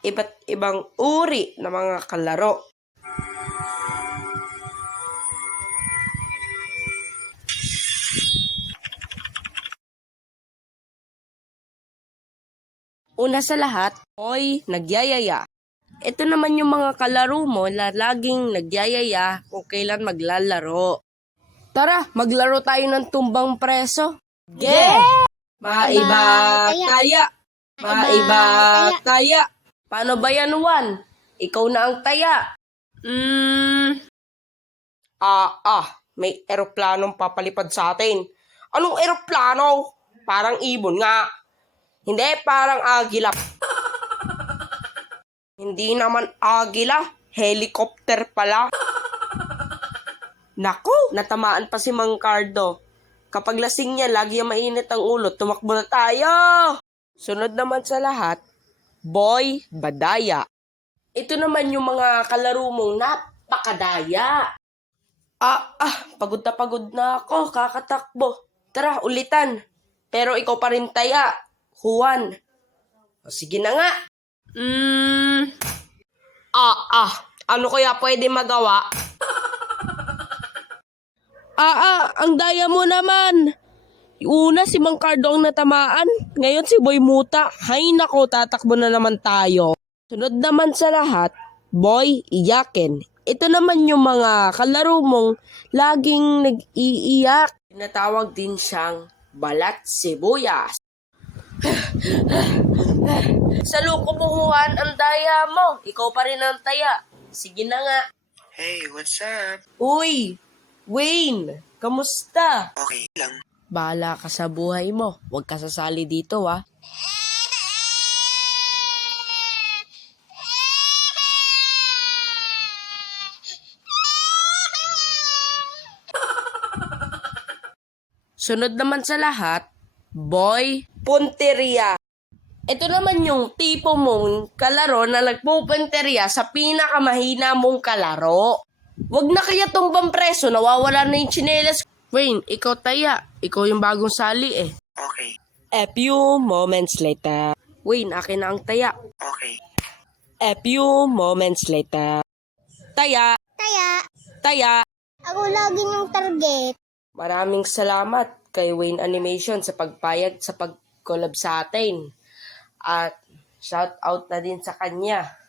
iba't ibang uri ng mga kalaro. Una sa lahat, Boy Nagyayaya. Ito naman yung mga kalaro mo na laging nagyayaya kung kailan maglalaro. Tara, maglaro tayo ng tumbang preso. Yeah! Maiba kaya! Maiba kaya! Paano ba yan, Juan? Ikaw na ang taya. May eroplanong papalipad sa atin. Anong eroplano? Parang ibon nga. Hindi, parang agila. Hindi naman agila, helicopter pala. Naku, natamaan pa si Mang Cardo. Kapag lasing niya, lagi yung mainit ang ulo, tumakbo na tayo. Sunod naman sa lahat, Boy Badaya. Ito naman yung mga kalaro mong napakadaya. Pagod na ako, kakatakbo. Tara, ulitan. Pero ikaw pa rin taya, Juan. O, sige na nga. Ano kaya pwede magawa? Ang daya mo naman. Una si Mang Cardo ang natamaan, ngayon si Boy Muta. Hay nako, tatakbo na naman tayo. Sunod naman sa lahat, Boy Iyakin. Ito naman yung mga kalaro mong laging nag-iiyak. Tinatawag din siyang balat sibuyas. Sa loko mo, Juan, ang daya mo. Ikaw pa rin ang taya. Sige na nga. Hey, what's up? Uy, Wayne, kamusta? Okay lang. Bahala ka sa buhay mo. Huwag ka sasali dito, ha? Sunod naman sa lahat, Boy Punteria. Ito naman yung tipo mong kalaro na nagpupunteriya sa pinakamahina mong kalaro. Wag na kaya tumbang preso, nawawala na yung tsinelas. Wayne, ikaw taya. Ikaw yung bagong sali eh. Okay. A few moments later. Wayne, akin na ang taya. Okay. A few moments later. Taya, taya. Ako lagi yung target. Maraming salamat kay Wayne Animation sa pagpayag sa pag-collab sa atin. At shout out na din sa kanya.